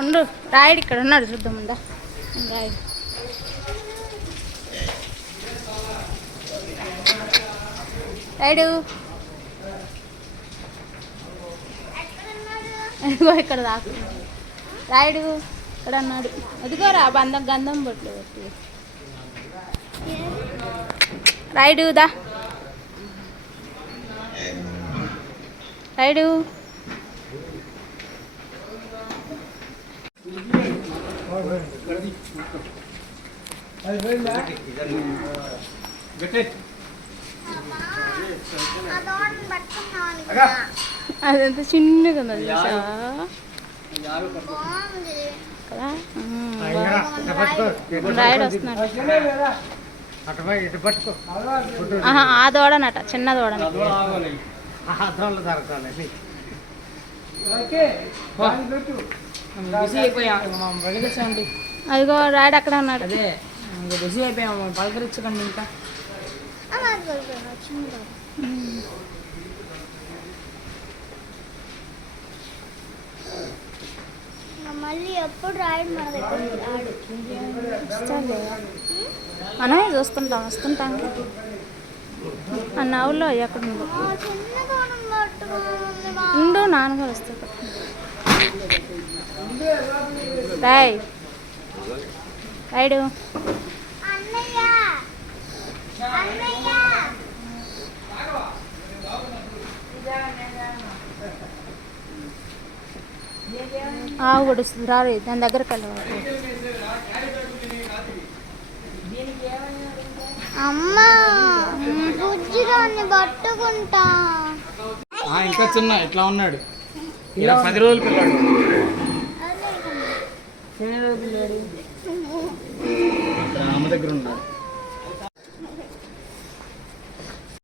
ఉండు రాయుడు ఇక్కడ ఉన్నాడు చూద్దాముందా రాయుడు. రాయుడు అదిగో ఇక్కడ దాకు. రాయుడు ఇక్కడ అన్నాడు. అదిగోరా గంధం బొట్లు రాయుడు దా. రాయుడు అదంతా చిన్నగా ఉన్నది కదా. రాయుడు వస్తున్నాడు. ఆ దూడనట, చిన్న దూడనట. అదిగో రాయుడు అక్కడ ఉన్నాడు. అదే బిజీ అయిపోయాము, పలకరించకండి ఇంకా. మళ్ళీ ఎప్పుడు రాయుడు మన దగ్గర మనమే చూస్తుంటాం, వస్తుంటాం. ఆ నవ్వులో ఎక్కడ ఉండు, నాన్నగారు వస్తారు. రాయుడు ఆవు గడుస్తుంది రారు, దాని దగ్గరికి వెళ్ళవాలి. అమ్మా బుజ్జిగా పట్టుకుంటా. ఇంకా చిన్న ఇట్లా ఉన్నాడు, 10 రోజులు పిల్లాడు. అమ్మ దగ్గర ఉన్నాడు.